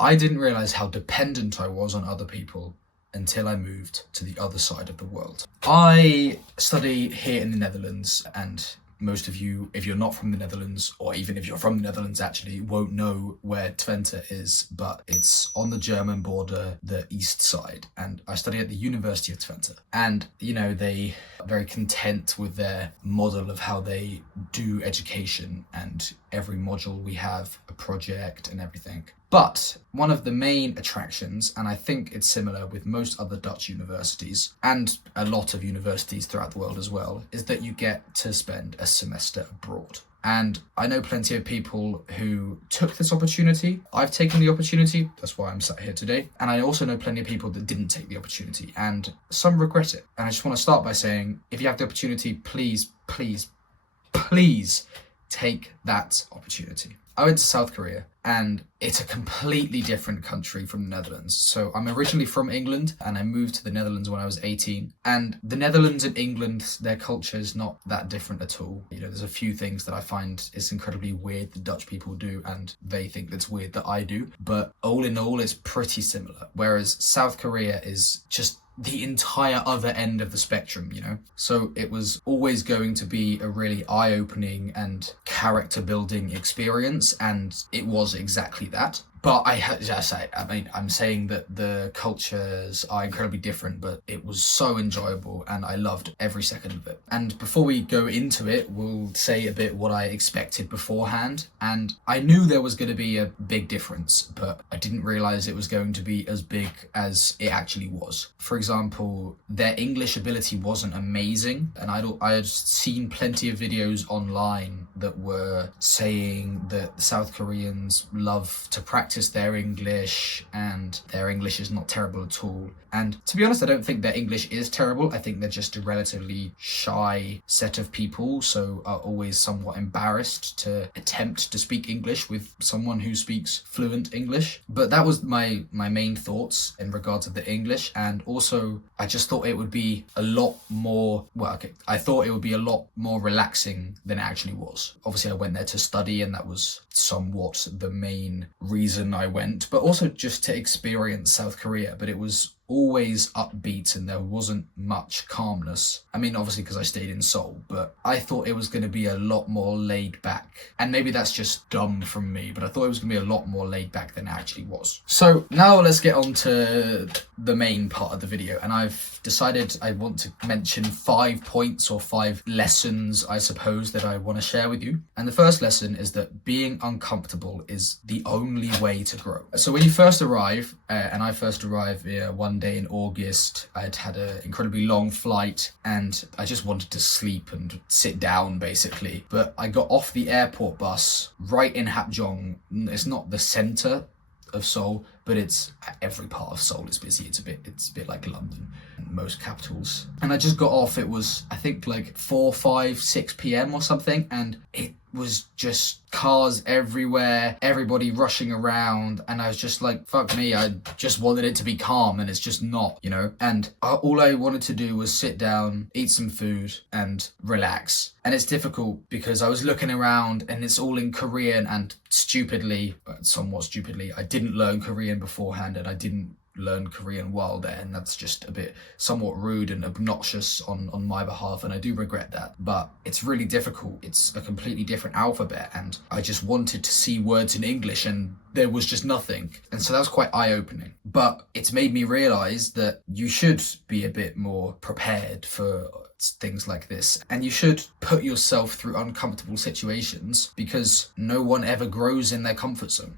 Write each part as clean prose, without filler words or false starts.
I didn't realize how dependent I was on other people until I moved to the other side of the world. I study here in the Netherlands, and most of you, if you're not from the Netherlands, or even if you're from the Netherlands actually, won't know where Twente is, but it's on the German border, the east side. And I study at the University of Twente. And, you know, they are very content with their model of how they do education, and every module we have a project and everything. But one of the main attractions, and I think it's similar with most other Dutch universities and a lot of universities throughout the world as well, is that you get to spend a semester abroad. And I know plenty of people who took this opportunity. I've taken the opportunity, that's why I'm sat here today. And I also know plenty of people that didn't take the opportunity, and some regret it. And I just want to start by saying, if you have the opportunity, please, please, please take that opportunity. I went to South Korea, and it's a completely different country from the Netherlands. So I'm originally from England, and I moved to the Netherlands when I was 18. And the Netherlands and England, their culture is not that different at all. You know, there's a few things that I find is incredibly weird that Dutch people do, and they think that's weird that I do. But all in all, it's pretty similar. Whereas South Korea is just the entire other end of the spectrum, you know? So it was always going to be a really eye-opening and character-building experience, and it was exactly that. But I'm saying that the cultures are incredibly different, but it was so enjoyable and I loved every second of it. And before we go into it, we'll say a bit what I expected beforehand. And I knew there was going to be a big difference, but I didn't realize it was going to be as big as it actually was. For example, their English ability wasn't amazing, and I had seen plenty of videos online that were saying that the South Koreans love to practice their English, and their English is not terrible at all. And to be honest, I don't think their English is terrible. I think they're just a relatively shy set of people, so are always somewhat embarrassed to attempt to speak English with someone who speaks fluent English. But that was my main thoughts in regards to the English. And also, I just thought it would be a lot more, I thought it would be a lot more relaxing than it actually was. Obviously, I went there to study, and that was somewhat the main reason I went, but also just to experience South Korea. But it was always upbeat, and there wasn't much calmness. I mean, obviously because I stayed in Seoul, but I thought it was going to be a lot more laid back. And maybe that's just dumb from me, but I thought it was going to be a lot more laid back than it actually was. So now let's get on to the main part of the video. And I've decided I want to mention 5 points or 5 lessons, I suppose, that I want to share with you. And the first lesson is that being uncomfortable is the only way to grow. So when you first arrive, and I first arrived one day in August, I'd had an incredibly long flight, and I just wanted to sleep and sit down basically. But I got off the airport bus right in Hapjeong. It's not the center of Seoul, but it's every part of Seoul is busy. It's a bit like London and most capitals. And I just got off. It was, I think, like 4, 5, 6 p.m. or something, and it was just cars everywhere, everybody rushing around, and I was just like, fuck me, I just wanted it to be calm, and it's just not, you know? And all I wanted to do was sit down, eat some food, and relax. And it's difficult because I was looking around and it's all in Korean, and somewhat stupidly, I didn't learn Korean beforehand, and I didn't learn Korean while there, and that's just a bit somewhat rude and obnoxious on my behalf, and I do regret that. But it's really difficult. It's a completely different alphabet, and I just wanted to see words in English, and there was just nothing. And so that was quite eye-opening. But it's made me realize that you should be a bit more prepared for things like this, and you should put yourself through uncomfortable situations, because no one ever grows in their comfort zone.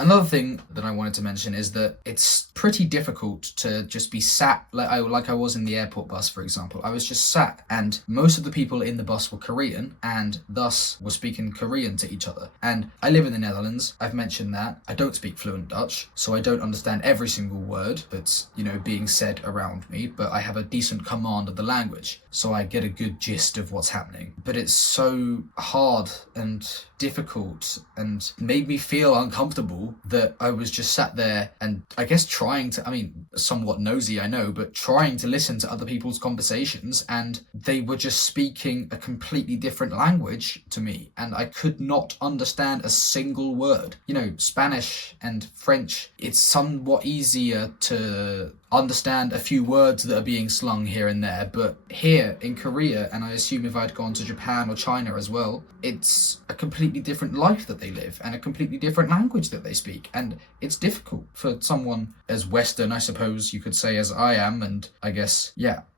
Another thing that I wanted to mention is that it's pretty difficult to just be sat like I was in the airport bus, for example. I was just sat, and most of the people in the bus were Korean, and thus were speaking Korean to each other. And I live in the Netherlands, I've mentioned that. I don't speak fluent Dutch, so I don't understand every single word that's, you know, being said around me, but I have a decent command of the language. so I get a good gist of what's happening. But it's so hard and difficult and made me feel uncomfortable that I was just sat there and I guess trying to, somewhat nosy, I know, but trying to listen to other people's conversations, and they were just speaking a completely different language to me, and I could not understand a single word. Spanish and French, it's somewhat easier to understand a few words that are being slung here and there, but here in Korea, and I assume if I'd gone to Japan or China as well, it's a completely different life that they live and a completely different language that they speak, and it's difficult for someone as Western, I suppose you could say, as I am, and I guess,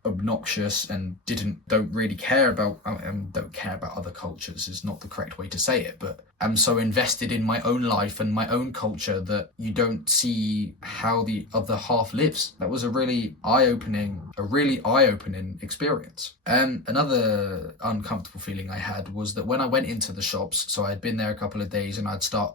obnoxious and don't really care about, don't care about other cultures is not the correct way to say it, but I'm so invested in my own life and my own culture that you don't see how the other half lives. That was a really eye-opening experience. Another uncomfortable feeling I had was that when I went into the shops, so I'd been there a couple of days, and I'd start,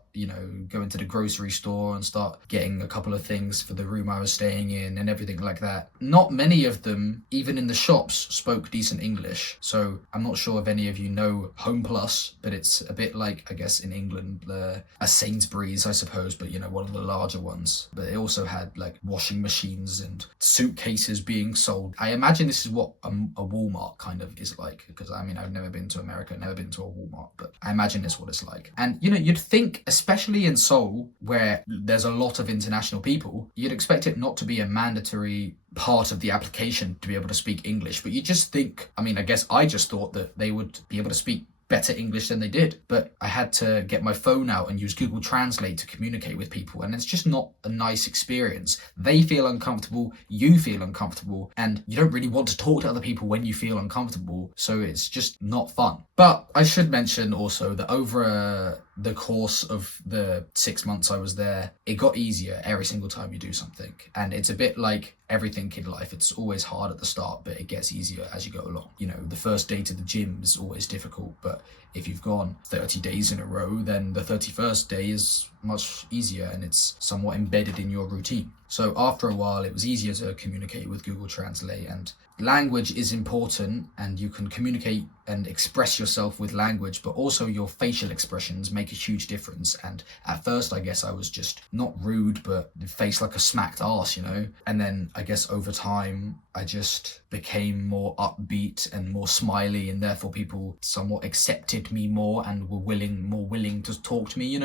going to the grocery store and start getting a couple of things for the room I was staying in and everything like that. Not many of them, even in the shops, spoke decent English. So I'm not sure if any of you know Home Plus, but it's a bit like, I guess, in England, a Sainsbury's, I suppose, but one of the larger ones. But it also had like washing machines and suitcases being sold. I imagine this is what a Walmart kind of is like, because I've never been to America, never been to a Walmart, but I imagine it's what it's like. And you'd think, especially in Seoul, where there's a lot of international people, you'd expect it not to be a mandatory part of the application to be able to speak English, but you just think, I guess I just thought that they would be able to speak better English than they did, but I had to get my phone out and use Google Translate to communicate with people, and it's just not a nice experience. They feel uncomfortable, you feel uncomfortable, and you don't really want to talk to other people when you feel uncomfortable, so it's just not fun. But I should mention also that over the course of the 6 months I was there, it got easier every single time you do something, and it's a bit like everything in life. It's always hard at the start, but it gets easier as you go along. The first day to the gym is always difficult, but if you've gone 30 days in a row, then the 31st day is much easier and it's somewhat embedded in your routine. So after a while, it was easier to communicate with Google Translate, and language is important, and you can communicate and express yourself with language, but also your facial expressions make a huge difference. And at first, I guess I was just not rude, but face like a smacked arse, and then I guess over time I just became more upbeat and more smiley, and therefore people somewhat accepted me more and were more willing to talk to me,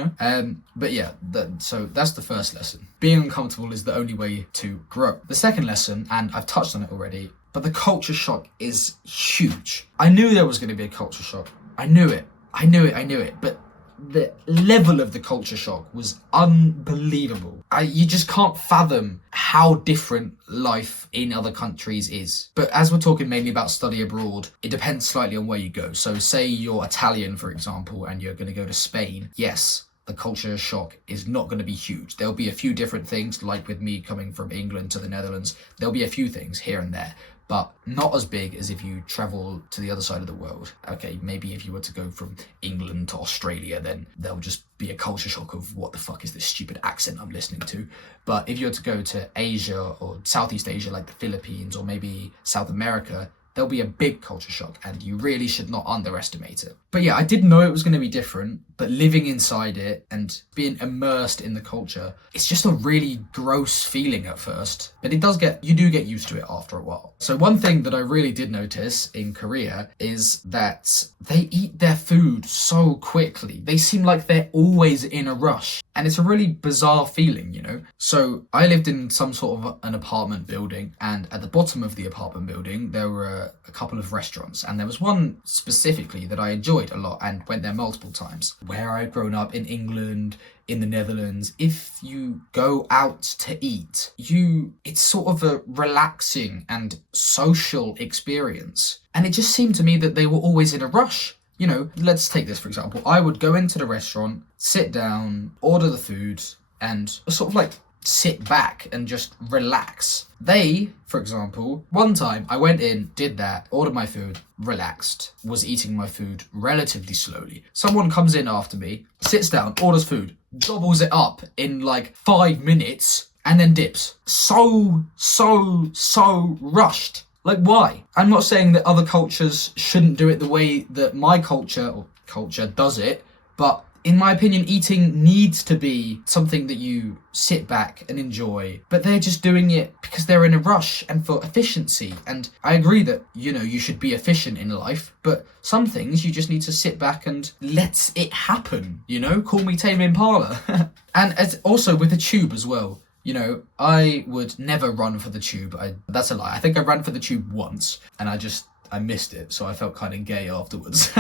but yeah, so that's the first lesson. Being uncomfortable is the only way to grow. The second lesson, and I've touched on it already, but the culture shock is huge. I knew there was going to be a culture shock. I knew it. But the level of the culture shock was unbelievable. You just can't fathom how different life in other countries is. But as we're talking mainly about study abroad, it depends slightly on where you go. So say you're Italian, for example, and you're going to go to Spain. Yes, the culture shock is not going to be huge. There'll be a few different things, like with me coming from England to the Netherlands. There'll be a few things here and there, but not as big as if you travel to the other side of the world. Okay, maybe if you were to go from England to Australia, then there'll just be a culture shock of what the fuck is this stupid accent I'm listening to. But if you were to go to Asia or Southeast Asia, like the Philippines, or maybe South America, there'll be a big culture shock, and you really should not underestimate it. But yeah, I did know it was going to be different, but living inside it and being immersed in the culture, it's just a really gross feeling at first, but you do get used to it after a while. So one thing that I really did notice in Korea is that they eat their food so quickly. They seem like they're always in a rush, and it's a really bizarre feeling, So I lived in some sort of an apartment building, and at the bottom of the apartment building, there were a couple of restaurants, and there was one specifically that I enjoyed a lot and went there multiple times. Where I'd grown up in England, in the Netherlands, if you go out to eat, it's sort of a relaxing and social experience. And it just seemed to me that they were always in a rush. Let's take this for example. I would go into the restaurant, sit down, order the food, and sort of like sit back and just relax. They, for example, one time I went in, did that, ordered my food, relaxed, was eating my food relatively slowly. Someone comes in after me, sits down, orders food, gobbles it up in like 5 minutes, and then dips. So rushed. Like, why? I'm not saying that other cultures shouldn't do it the way that my culture does it, but in my opinion, eating needs to be something that you sit back and enjoy, but they're just doing it because they're in a rush and for efficiency. And I agree that, you should be efficient in life, but some things you just need to sit back and let it happen, Call me Tame Impala. And as also with the tube as well. I would never run for the tube. That's a lie. I think I ran for the tube once and I missed it, so I felt kind of gay afterwards.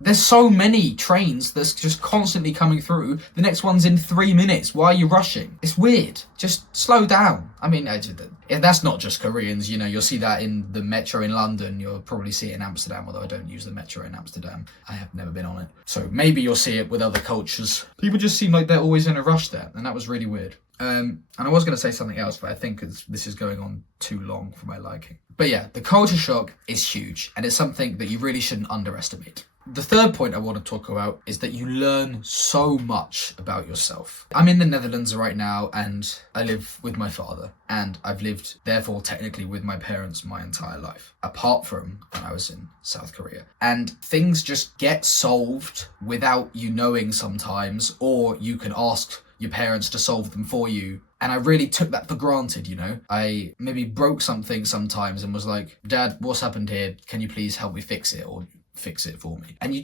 There's so many trains that's just constantly coming through. The next one's in 3 minutes. Why are you rushing? It's weird. Just slow down. I mean, if that's not just Koreans, you'll see that in the metro in London. You'll probably see it in Amsterdam, although I don't use the metro in Amsterdam. I have never been on it. So maybe you'll see it with other cultures. People just seem like they're always in a rush there, and that was really weird. And I was going to say something else, but I think this is going on too long for my liking. But yeah, the culture shock is huge, and it's something that you really shouldn't underestimate. The third point I want to talk about is that you learn so much about yourself. I'm in the Netherlands right now, and I live with my father, and I've lived, therefore, technically with my parents my entire life, apart from when I was in South Korea. And things just get solved without you knowing sometimes, or you can ask your parents to solve them for you. And I really took that for granted, I maybe broke something sometimes and was like, Dad, what's happened here? Can you please help me fix it? Or fix it for me. And you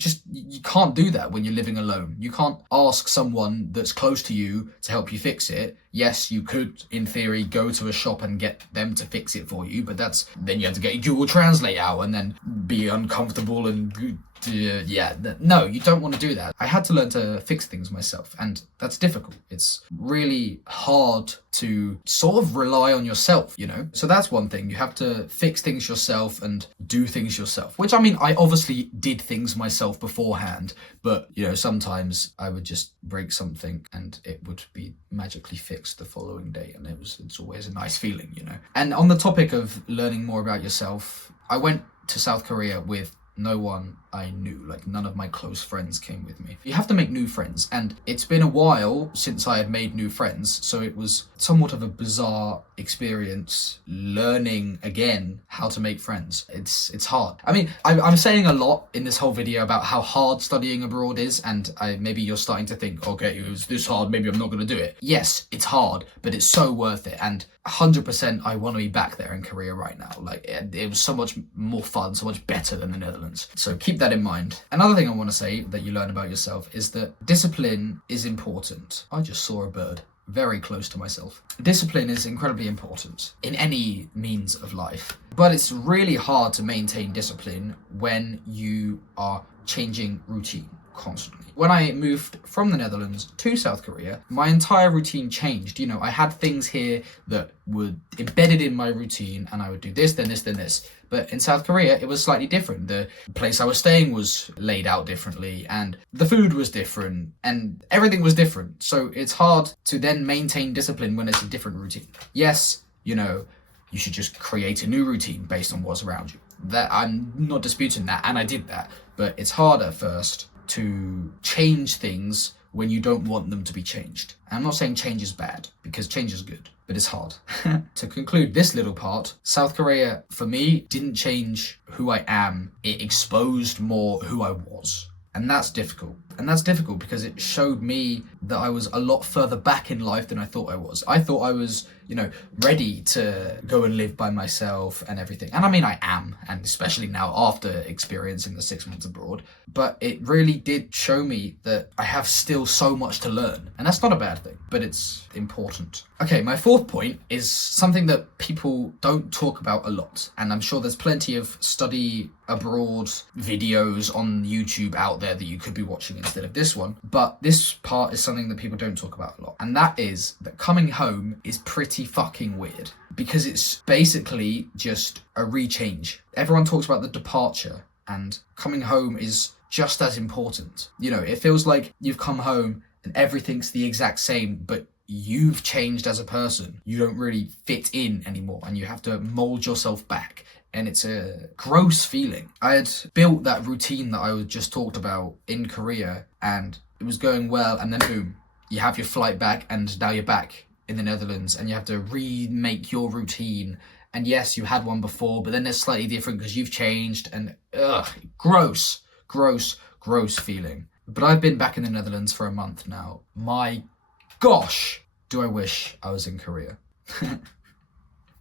can't do that when you're living alone. You can't ask someone that's close to you to help you fix it. Yes, you could, in theory, go to a shop and get them to fix it for you, but then you have to get your Google Translate out and then be uncomfortable and no, you don't want to do that. I had to learn to fix things myself, and that's difficult. It's really hard to sort of rely on yourself, So that's one thing. You have to fix things yourself and do things yourself, which, I obviously did things myself beforehand, but, sometimes I would just break something and it would be magically fixed the following day, and it's always a nice feeling, And on the topic of learning more about yourself, I went to South Korea with no one I knew, like none of my close friends came with me. You have to make new friends, and it's been a while since I had made new friends, so it was somewhat of a bizarre experience learning again how to make friends. It's hard. I'm saying a lot in this whole video about how hard studying abroad is, and maybe you're starting to think, okay, it was this hard, maybe I'm not going to do it. Yes, it's hard, but it's so worth it, and 100% I want to be back there in Korea right now. Like, it was so much more fun, so much better than the Netherlands. So keep that in mind. Another thing I want to say that you learn about yourself is that discipline is important. I just saw a bird very close to myself. Discipline is incredibly important in any means of life, but it's really hard to maintain discipline when you are changing routine constantly. When I moved from the Netherlands to South Korea, my entire routine changed. I had things here that were embedded in my routine, and I would do this, then this, then this. But in South Korea, it was slightly different. The place I was staying was laid out differently, and the food was different, and everything was different. So it's hard to then maintain discipline when it's a different routine. Yes, you should just create a new routine based on what's around you. That I'm not disputing that, and I did that. But it's hard at first to change things when you don't want them to be changed. And I'm not saying change is bad, because change is good, but it's hard. To conclude this little part, South Korea, for me, didn't change who I am. It exposed more who I was. And that's difficult. And that's difficult because it showed me that I was a lot further back in life than I thought I was. I thought I was, ready to go and live by myself and everything. And I am, and especially now after experiencing the 6 months abroad. But it really did show me that I have still so much to learn. And that's not a bad thing, but it's important. Okay, my fourth point is something that people don't talk about a lot. And I'm sure there's plenty of study abroad videos on YouTube out there that you could be watching instead of this one. But this part is something that people don't talk about a lot. And that is that coming home is pretty fucking weird, because it's basically just a rechange. Everyone talks about the departure, and coming home is just as important. It feels like you've come home and everything's the exact same, but you've changed as a person. You don't really fit in anymore, and you have to mold yourself back. And it's a gross feeling. I had built that routine that I just talked about in Korea, and it was going well, and then boom, you have your flight back, and now you're back in the Netherlands, and you have to remake your routine, And yes, you had one before, but then they're slightly different because you've changed, and gross feeling. But I've been back in the Netherlands for a month now. My gosh, do I wish I was in Korea.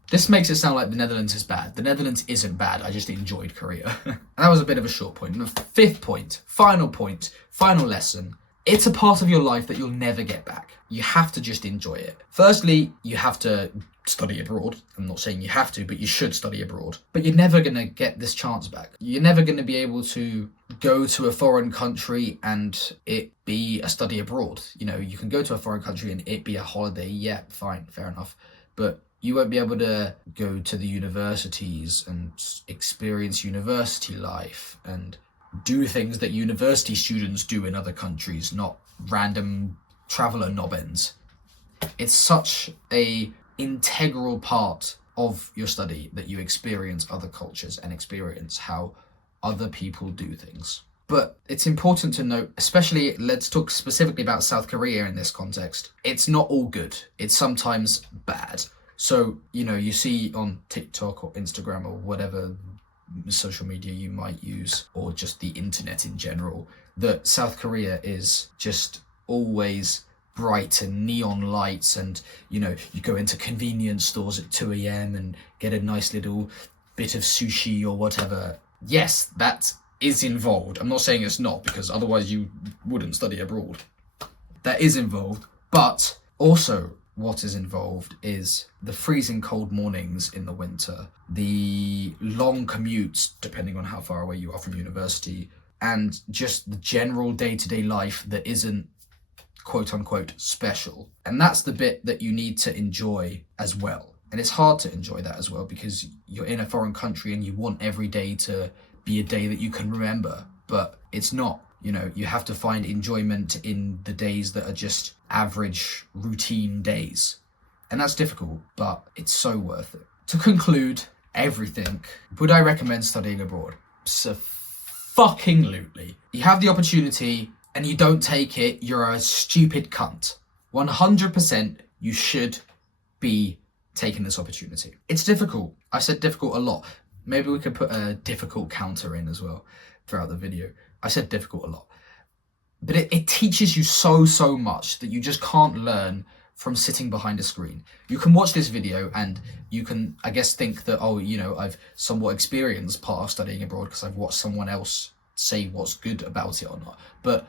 This makes it sound like the Netherlands is bad. The Netherlands isn't bad, I just enjoyed Korea. And that was a bit of a short point. And the fifth point, final lesson. It's a part of your life that you'll never get back. You have to just enjoy it. Firstly, you have to study abroad. I'm not saying you have to, but you should study abroad. But you're never going to get this chance back. You're never going to be able to go to a foreign country and it be a study abroad. You know, you can go to a foreign country and it be a holiday. Yeah, fine, fair enough. But you won't be able to go to the universities and experience university life and do things that university students do in other countries, not random traveller nobbins. It's such a integral part of your study that you experience other cultures and experience how other people do things. But it's important to note, especially, let's talk specifically about South Korea in this context, it's not all good. It's sometimes bad. So, you know, you see on TikTok or Instagram or whatever social media you might use, or just the internet in general, that South Korea is just always bright and neon lights, and, you know, you go into convenience stores at 2 a.m. and get a nice little bit of sushi or whatever. Yes, that is involved. I'm not saying it's not, because otherwise you wouldn't study abroad. That is involved, but also what is involved is the freezing cold mornings in the winter, the long commutes, depending on how far away you are from university, and just the general day-to-day life that isn't quote-unquote special. And that's the bit that you need to enjoy as well. And it's hard to enjoy that as well because you're in a foreign country and you want every day to be a day that you can remember, but it's not. You know, you have to find enjoyment in the days that are just average, routine days. And that's difficult, but it's so worth it. To conclude everything, would I recommend studying abroad? So fucking lootly. You have the opportunity and you don't take it, you're a stupid cunt. 100% you should be taking this opportunity. It's difficult. I said difficult a lot. Maybe we could put a difficult counter in as well throughout the video. I said difficult a lot. But it teaches you so much that you just can't learn from sitting behind a screen. You can watch this video and you can, I guess, think that, oh, you know, I've somewhat experienced part of studying abroad because I've watched someone else say what's good about it or not. But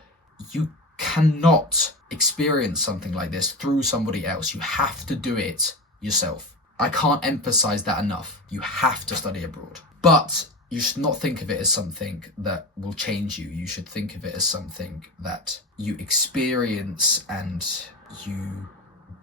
you cannot experience something like this through somebody else. You have to do it yourself. I can't emphasize that enough. You have to study abroad. But you should not think of it as something that will change you. You should think of it as something that you experience and you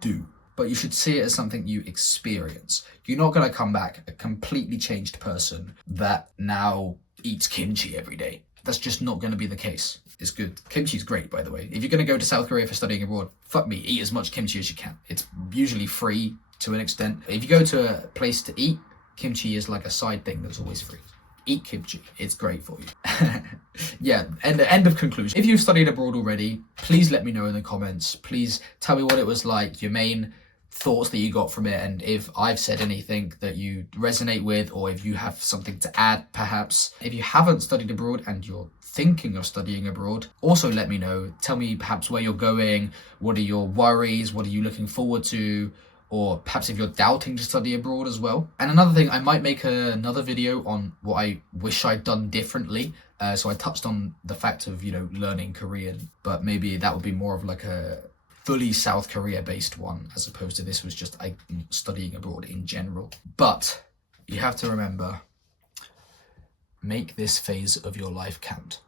do. But you should see it as something you experience. You're not going to come back a completely changed person that now eats kimchi every day. That's just not going to be the case. It's good. Kimchi's great, by the way. If you're going to go to South Korea for studying abroad, fuck me, eat as much kimchi as you can. It's usually free to an extent. If you go to a place to eat, kimchi is like a side thing that's always free. Eat kimchi. It's great for you. Yeah, and the end of conclusion. If you've studied abroad already, please let me know in the comments. Please tell me what it was like, your main thoughts that you got from it, and if I've said anything that you resonate with, or if you have something to add, perhaps. If you haven't studied abroad and you're thinking of studying abroad, also let me know. Tell me perhaps where you're going, what are your worries, what are you looking forward to, or perhaps if you're doubting to study abroad as well. And another thing, I might make another video on what I wish I'd done differently. So I touched on the fact of, you know, learning Korean, but maybe that would be more of like a fully South Korea based one, as opposed to this was just studying abroad in general. But you have to remember, make this phase of your life count.